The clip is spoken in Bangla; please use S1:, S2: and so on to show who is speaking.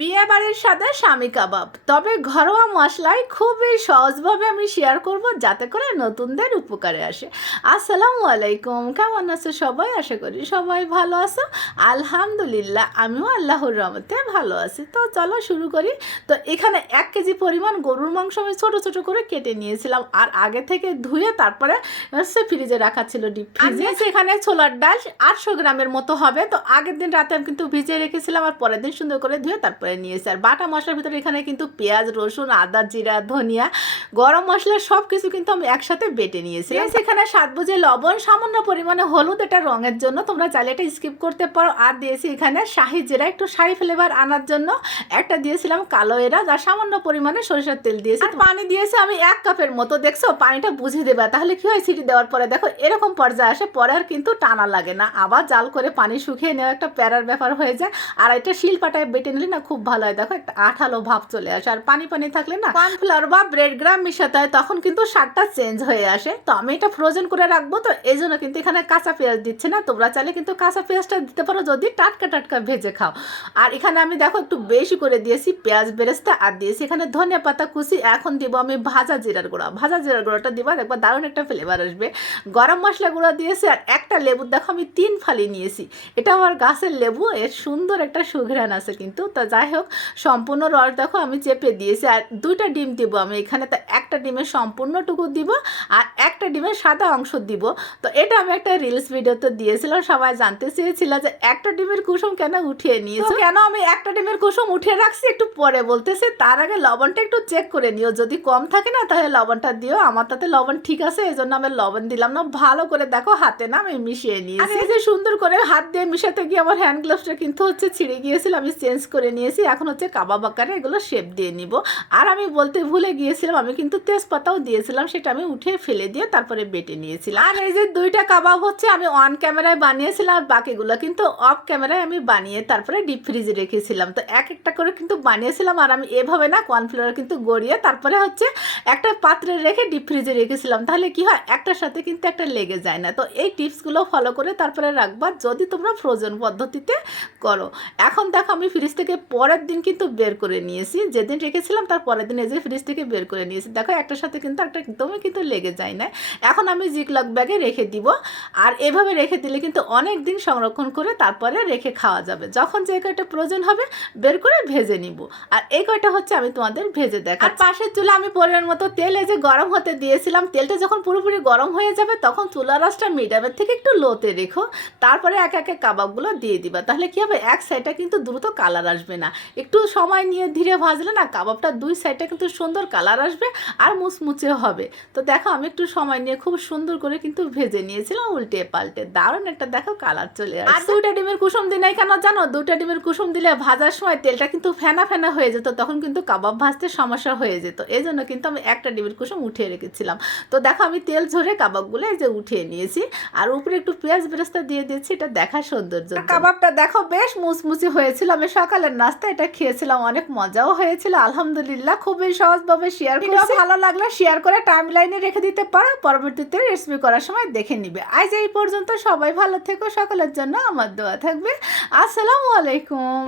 S1: বিয়ে বাড়ির সাথে স্বামী কাবাব। তবে ঘরোয়া মশলায় খুবই সহজভাবে আমি শেয়ার করব যাতে করে নতুনদের উপকারে আসে। আসসালামু আলাইকুম কেমন আছো সবাই? আশা করি সবাই ভালো আছো। আলহামদুলিল্লাহ আমিও আল্লাহর রহমতে ভালো আছি। তো চলো শুরু করি। তো এখানে এক কেজি পরিমাণ গরুর মাংস আমি ছোটো ছোটো করে কেটে নিয়েছিলাম আর আগে থেকে ধুয়ে তারপরে হচ্ছে ফ্রিজে রাখা ছিল ডিপ ফ্রিজে এখানে ছোলার ডাল আটশো গ্রামের মতো হবে। তো আগের দিন রাতে আমি কিন্তু ভিজে রেখেছিলাম আর পরের দিন সুন্দর করে ধুয়ে তারপরে নিয়েছি। আর বাটা মশলার ভিতরে এখানে কিন্তু পেঁয়াজ রসুন আদা জিরা ধনিয়া গরম মশলা সব কিছু কিন্তু আমি একসাথে বেটে নিয়েছি। এখানে সাত বুঝে লবণ সামান্য পরিমাণে হলুদ এটা রঙের জন্য। তোমরা চাইলে এটা স্কিপ করতে পারো। আর দিয়েছি এখানে শাহি জিরা একটু শাহি ফ্লেভার আনার জন্য। একটা দিয়েছিলাম কালো এরা যা সামান্য পরিমাণে সরিষার তেল দিয়েছি। আর পানি দিয়েছি আমি এক কাপের মতো দেখছ? পানিটা বুঝে দেবে। তাহলে কি হয়? সিটি দেওয়ার পরে দেখো এরকম পর্যায়ে আসে পরে আর কিন্তু টানা লাগে না। আবার জাল করে পানি শুকিয়ে নেওয়া একটা প্যারার ব্যাপার হয়ে যায়। আর এটা শিল পাটায় বেটে নিলে না খুব ভালো হয়। দেখো, একটা আঠালো ভাব চলে আসে। আর পানি পানি থাকলে না কর্নফ্লাওয়ার বা ব্রেড গ্রাম মিশাতে হয়, তখন কিন্তু স্বাদটা চেঞ্জ হয়ে আসে। তো আমি এটা ফ্রোজেন করে রাখব, তো এই জন্য কিন্তু এখানে কাঁচা পেঁয়াজ দিচ্ছে না। তোমরা চাইলে কিন্তু কাঁচা পেঁয়াজটা দিতে পারো যদি টাটকা টাটকা ভেজে খাও। আর এখানে আমি দেখো, একটু বেশি করে দিয়েছি পেঁয়াজ বেরেস্তা আর দিয়েছি এখানে ধনিয়া পাতা কুচি। এখন দিব আমি ভাজা জিরার গুঁড়া। ভাজা জিরার গুঁড়োটা দিবা, দেখবা দারুণ একটা ফ্লেভার আসবে। গরম মশলা গুঁড়ো দিয়েছি আর একটা লেবু, দেখো আমি তিন ফালি নিয়েছি। এটা আমার গাছের লেবু, এর সুন্দর একটা সুঘ্রাণ আছে কিন্তু। তো যাই হোক সম্পূর্ণ রস দেখো আমি চেপে দিয়েছি। আর দুইটা ডিম দিব আমি এখানে তো একটা ডিমের সম্পূর্ণটুকু দিব আর একটা ডিমের সাদা অংশ দিব। তো এটা আমি একটা রিলস ভিডিওতে দিয়েছিলাম সবাই জানতে চেয়েছিল যে একটা ডিমের কুসুম কেন উঠিয়ে নিয়েছো? কেন আমি একটা ডিমের কুসুম উঠিয়ে রাখছি একটু পরে বলতেছে তার আগে লবণটা একটু চেক করে নিও যদি কম থাকে না তাহলে লবণটা দিও আমার তাতে লবণ ঠিক আছে এই জন্য আমি লবণ দিলাম না ভালো করে দেখো হাতে না আমি মিশিয়ে নিয়েছি। যে সুন্দর করে হাত দিয়ে মিশাতে গিয়ে আমার হ্যান্ড গ্লাভসটা কিন্তু হচ্ছে ছিঁড়ে গিয়েছিল আমি চেঞ্জ করে নিয়েছি এখন হচ্ছে কাবাব আকারে এগুলো শেপ দিয়ে নিব। আর আমি বলতে ভুলে গিয়েছিলাম, আমি কিন্তু তেজপাতাও দিয়েছিলাম, সেটা আমি উঠে ফেলে দিয়ে তারপরে বেটে নিয়েছিলাম। আর এই যে দুইটা কাবাব হচ্ছে, আমি অন ক্যামেরায় বানিয়েছিলাম বাকিগুলো কিন্তু অফ ক্যামেরায় আমি বানিয়ে তারপরে ডিপ ফ্রিজে রেখেছিলাম। তো এক একটা করে কিন্তু বানিয়েছিলাম, আর আমি এভাবে না কর্নফ্লাওয়ার কিন্তু গড়িয়ে তারপরে হচ্ছে একটা পাত্রে রেখে ডিপ ফ্রিজে রেখেছিলাম। তাহলে কি হয়, একটার সাথে কিন্তু একটা লেগে যায় না। তো এই টিপসগুলো ফলো করে তারপরে রাখবা, যদি তোমরা ফ্রোজেন পদ্ধতিতে করো। এখন দেখো, আমি ফ্রিজ থেকে পরের দিন কিন্তু বের করে নিয়েছি। যেদিন রেখেছিলাম, তার পরের দিন যে ফ্রিজ থেকে বের করে নিয়েছি। দেখো, একটার সাথে কিন্তু একটা একদমই কিন্তু লেগে যায় না। এখন আমি জিকলক ব্যাগে রেখে দিব। আর এভাবে রেখে দিলে কিন্তু অনেক দিন সংরক্ষণ করে তারপরে রেখে খাওয়া যাবে। যখন যে কয়টা প্রয়োজন হবে, বের করে ভেজে নিব। আর এই কয়টা হচ্ছে আমি তোমাদের ভেজে দেখ আর পাশের চুলা আমি পরিমাণ মতো তেল যে গরম হতে দিয়েছিলাম, তেলটা যখন পুরোপুরি গরম হয়ে যাবে, তখন চুলা রাসটা মিডিয়ামের থেকে একটু লোতে রেখো। তারপরে একে একে কাবাবগুলো দিয়ে দিবা। তাহলে কি হবে? এক সাইডটা কিন্তু দ্রুত কালার আসবে না। একটু সময় নিয়ে ধীরে ভাজলে না কাবাবটা দুই সাইডটা কিন্তু সুন্দর কালার আসবে আর মুচমুচে হবে। তো দেখো আমি একটু সময় নিয়ে খুব সুন্দর করে কিন্তু ভেজে নিয়েছিলাম উল্টে পাল্টে। দারুণ একটা দেখো কালার চলে আসে আর দুইটা ডিমের কুসুম দিনাই কেন জানো? দুইটা ডিমের কুসুম দিলে ভাজার সময় তেলটা কিন্তু ফেনা ফেনা হয়ে যেত তখন কিন্তু কাবাব ভাজতে সমস্যা হয়ে যেত। এই জন্য কিন্তু আমি একটা ডিমের কুসুম উঠিয়ে রেখেছিলাম। তো দেখো আমি তেল ঝরে কাবাবগুলো এই যে উঠিয়ে নিয়েছি আর উপরে একটু পেঁয়াজ বেরেস্তা দিয়ে দিয়েছি এটা দেখা সৌন্দর্য। কাবাবটা দেখো বেশ মুচমুচি হয়েছিল। আমি সকালের নাস্তা এটা খেয়েছিলাম অনেক মজাও হয়েছিল আলহামদুলিল্লাহ খুবই সহজভাবে শেয়ার করে ভালো লাগল শেয়ার করে টাইম লাইনে রেখে দিতে পারো পরবর্তীতে রেসিপি করার সময় দেখে নিবে। আজ এই পর্যন্ত সবাই ভালো থেকো সকলের জন্য আমার দোয়া থাকবে। আসসালামু আলাইকুম।